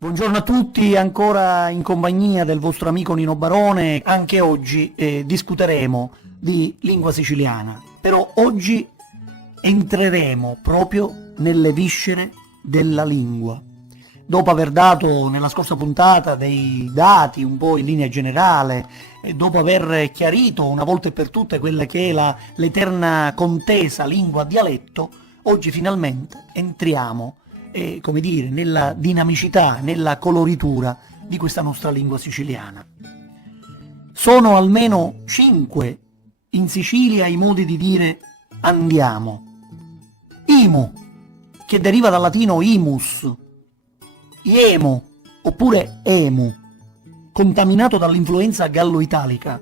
Buongiorno a tutti, ancora in compagnia del vostro amico Nino Barone. Anche oggi discuteremo di lingua siciliana, però oggi entreremo proprio nelle viscere della lingua. Dopo aver dato nella scorsa puntata dei dati un po' in linea generale e dopo aver chiarito una volta e per tutte quella che è l'eterna contesa lingua-dialetto, oggi finalmente entriamo come dire, nella dinamicità, nella coloritura di questa nostra lingua siciliana. Sono almeno 5 in Sicilia i modi di dire andiamo. Imu, che deriva dal latino imus, iemo, oppure emu, contaminato dall'influenza gallo-italica.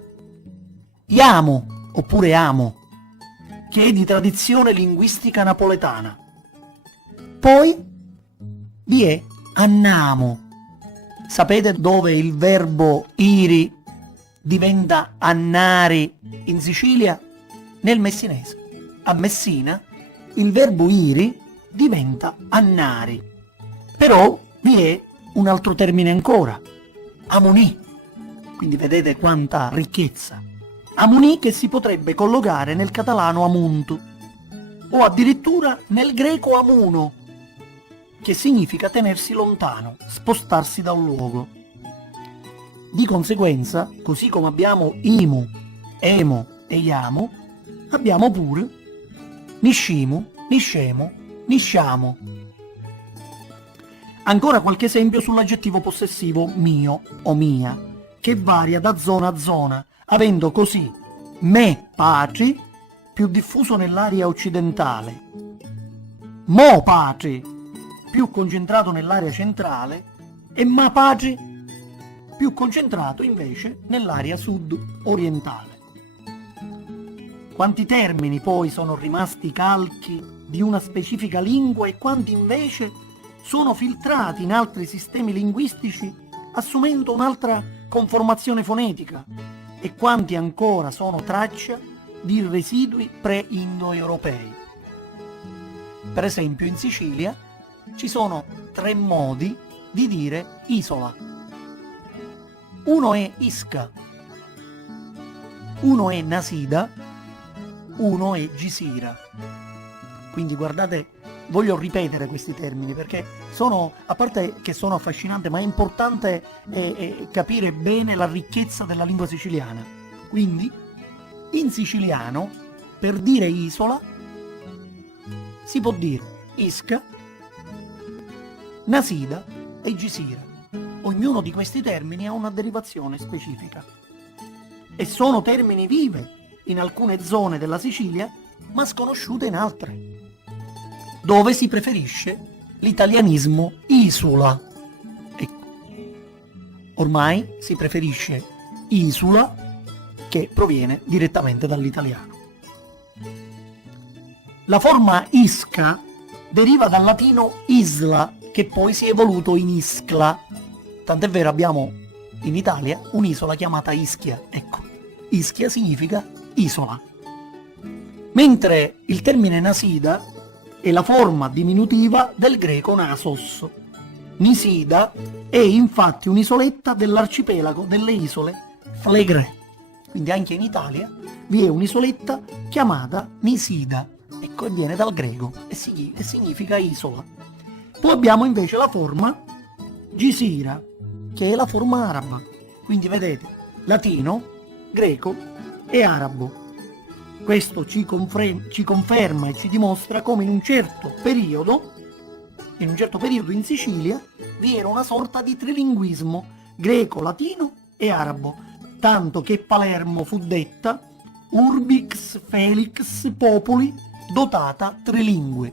Iamo, oppure amo, che è di tradizione linguistica napoletana. Poi vi è annamo. Sapete dove il verbo iri diventa annari in Sicilia? Nel messinese. A Messina il verbo iri diventa annari. Però vi è un altro termine ancora, amunì. Quindi vedete quanta ricchezza. Amunì che si potrebbe collocare nel catalano amuntu o addirittura nel greco amuno, che significa tenersi lontano, spostarsi da un luogo. Di conseguenza, così come abbiamo imu, emo e iamo, abbiamo pure niscimu, niscemo, nisciamo. Ancora qualche esempio sull'aggettivo possessivo mio o mia, che varia da zona a zona, avendo così me patri più diffuso nell'area occidentale, mo patri più concentrato nell'area centrale e ma patri più concentrato invece nell'area sud-orientale. Quanti termini poi sono rimasti calchi di una specifica lingua e quanti invece sono filtrati in altri sistemi linguistici assumendo un'altra conformazione fonetica e quanti ancora sono traccia di residui pre-indoeuropei. Per esempio in Sicilia ci sono 3 modi di dire isola. Uno è isca, uno è nasida, uno è gisira. Quindi guardate, voglio ripetere questi termini perché sono, a parte che sono affascinanti, ma è importante capire bene la ricchezza della lingua siciliana. Quindi in siciliano per dire isola si può dire isca, nasida e gisira. Ognuno di questi termini ha una derivazione specifica e sono termini vive in alcune zone della Sicilia ma sconosciute in altre, dove si preferisce l'italianismo isula. Ecco, ormai si preferisce isula, che proviene direttamente dall'italiano. La forma isca deriva dal latino isla, che poi si è evoluto in Ischla. Tant'è vero abbiamo in Italia un'isola chiamata Ischia. Ecco, Ischia significa isola. Mentre il termine nasida è la forma diminutiva del greco nasos. Nisida è infatti un'isoletta dell'arcipelago delle isole Flegre. Quindi anche in Italia vi è un'isoletta chiamata Nisida. Ecco, e viene dal greco e significa isola. Poi abbiamo invece la forma gisira, che è la forma araba. Quindi vedete, latino, greco e arabo. Questo ci conferma e ci dimostra come in un certo periodo in Sicilia vi era una sorta di trilinguismo greco, latino e arabo, tanto che Palermo fu detta urbix felix populi dotata trilingue.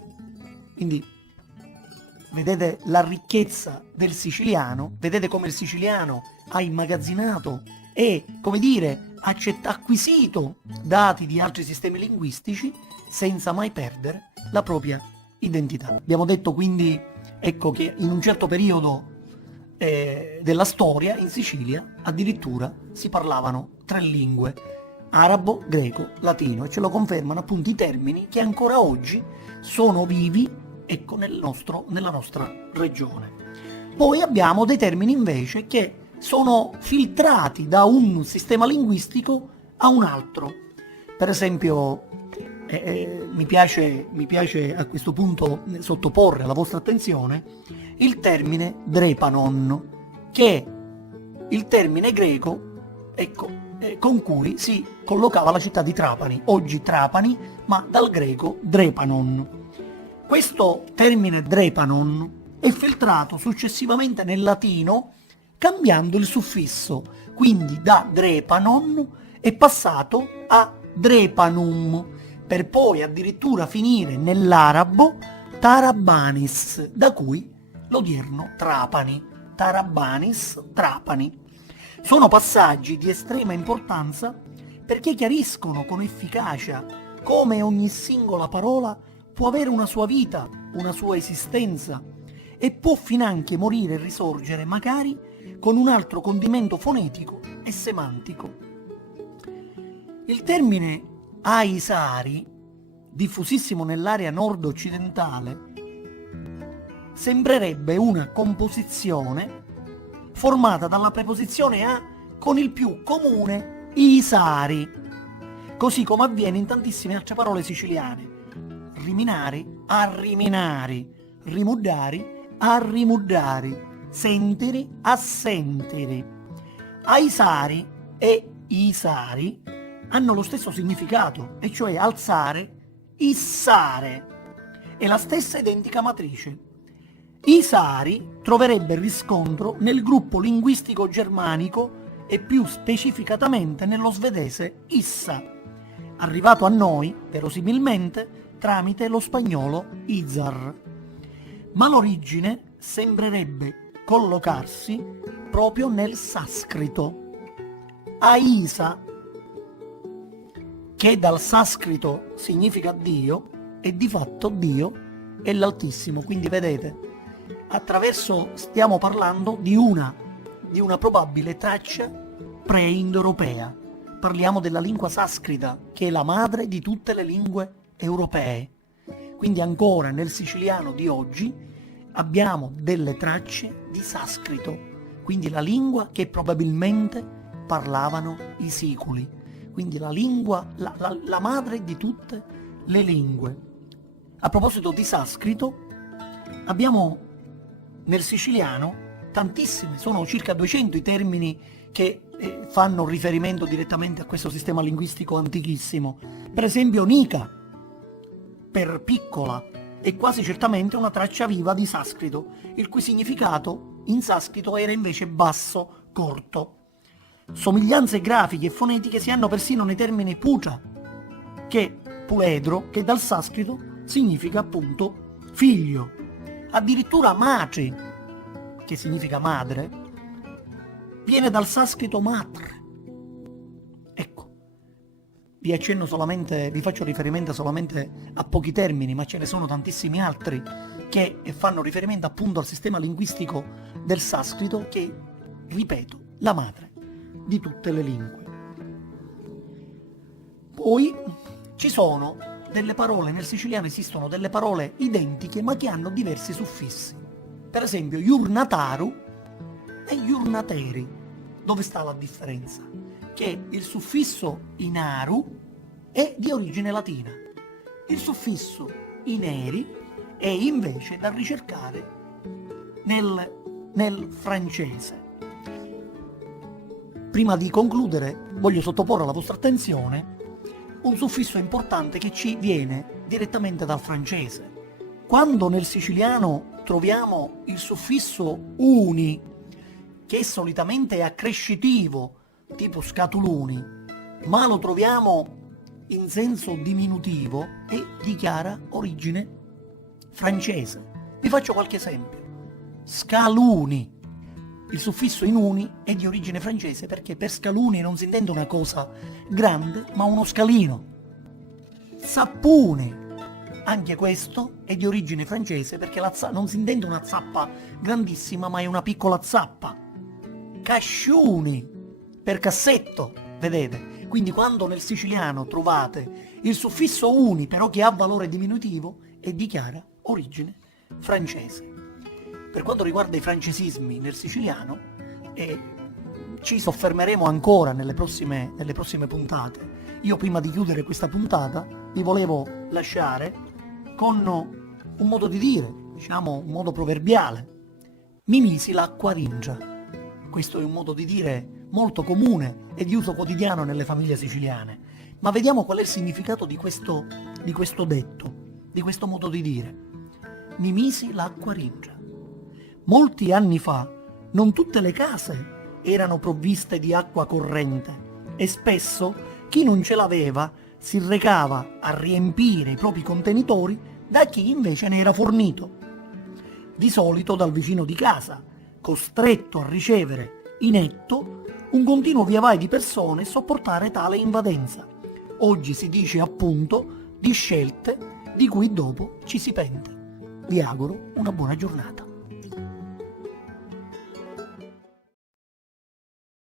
Quindi vedete la ricchezza del siciliano, vedete come il siciliano ha immagazzinato e, come dire, ha acquisito dati di altri sistemi linguistici senza mai perdere la propria identità. Abbiamo detto quindi, ecco, che in un certo periodo della storia in Sicilia addirittura si parlavano 3 lingue, arabo, greco, latino, e ce lo confermano appunto i termini che ancora oggi sono vivi, ecco, nella nostra regione. Poi abbiamo dei termini invece che sono filtrati da un sistema linguistico a un altro. Per esempio, mi piace a questo punto sottoporre alla vostra attenzione il termine drepanon, che è il termine greco, ecco, con cui si collocava la città di Trapani, oggi Trapani, ma dal greco drepanon. Questo termine drepanon è filtrato successivamente nel latino cambiando il suffisso, quindi da drepanon è passato a drepanum, per poi addirittura finire nell'arabo Tarabanis, da cui l'odierno Trapani. Tarabanis, Trapani. Sono passaggi di estrema importanza perché chiariscono con efficacia come ogni singola parola può avere una sua vita, una sua esistenza e può finanche morire e risorgere magari con un altro condimento fonetico e semantico. Il termine Aisari, diffusissimo nell'area nord-occidentale, sembrerebbe una composizione formata dalla preposizione a con il più comune isari, così come avviene in tantissime altre parole siciliane: riminari, arriminari, rimuddari, arrimuddari, sentiri, assentiri. Aisari e isari hanno lo stesso significato, e cioè alzare, issare, e la stessa identica matrice. Isari troverebbe riscontro nel gruppo linguistico germanico e più specificatamente nello svedese issa, arrivato a noi, verosimilmente, tramite lo spagnolo izar. Ma l'origine sembrerebbe collocarsi proprio nel sanscrito. Aisa, che dal sanscrito significa Dio, e di fatto Dio è l'Altissimo. Quindi vedete, stiamo parlando di una probabile traccia pre-indoeuropea. Parliamo della lingua sanscrita, che è la madre di tutte le lingue europee. Quindi ancora nel siciliano di oggi abbiamo delle tracce di sanscrito, quindi la lingua che probabilmente parlavano i siculi, quindi la lingua, la madre di tutte le lingue. A proposito di sanscrito, abbiamo nel siciliano tantissime, sono circa 200 i termini che fanno riferimento direttamente a questo sistema linguistico antichissimo. Per esempio Nika, per piccola, è quasi certamente una traccia viva di sanscrito, il cui significato in sanscrito era invece basso, corto. Somiglianze grafiche e fonetiche si hanno persino nei termini putra, puledro, che dal sanscrito significa appunto figlio. Addirittura matri, che significa madre, viene dal sanscrito matra. Ecco, vi faccio riferimento solamente a pochi termini, ma ce ne sono tantissimi altri che fanno riferimento appunto al sistema linguistico del sanscrito, che, ripeto, la madre di tutte le lingue. Poi ci sono delle parole, nel siciliano esistono delle parole identiche ma che hanno diversi suffissi. Per esempio Iurnataru e Iurnateri. Dove sta la differenza? Che il suffisso inaru è di origine latina, il suffisso ineri è invece da ricercare nel francese. Prima di concludere voglio sottoporre alla vostra attenzione un suffisso importante che ci viene direttamente dal francese. Quando nel siciliano troviamo il suffisso uni, che solitamente è accrescitivo, tipo scatuluni, ma lo troviamo in senso diminutivo e dichiara origine francese. Vi faccio qualche esempio. Scaluni. Il suffisso in uni è di origine francese perché per scaluni non si intende una cosa grande, ma uno scalino. Sappuni. Anche questo è di origine francese perché non si intende una zappa grandissima, ma è una piccola zappa. Casciuni, per cassetto, vedete? Quindi quando nel siciliano trovate il suffisso uni, però che ha valore diminutivo, e dichiara origine francese. Per quanto riguarda i francesismi nel siciliano, ci soffermeremo ancora nelle prossime puntate. Io prima di chiudere questa puntata vi volevo lasciare con un modo di dire, diciamo un modo proverbiale. Mi misi l'acqua ringia. Questo è un modo di dire molto comune e di uso quotidiano nelle famiglie siciliane. Ma vediamo qual è il significato di questo detto, di questo modo di dire. Mi misi l'acqua ringia. Molti anni fa non tutte le case erano provviste di acqua corrente e spesso chi non ce l'aveva si recava a riempire i propri contenitori da chi invece ne era fornito. Di solito dal vicino di casa, costretto a ricevere inetto un continuo via vai di persone e sopportare tale invadenza. Oggi si dice appunto di scelte di cui dopo ci si pente. Vi auguro una buona giornata.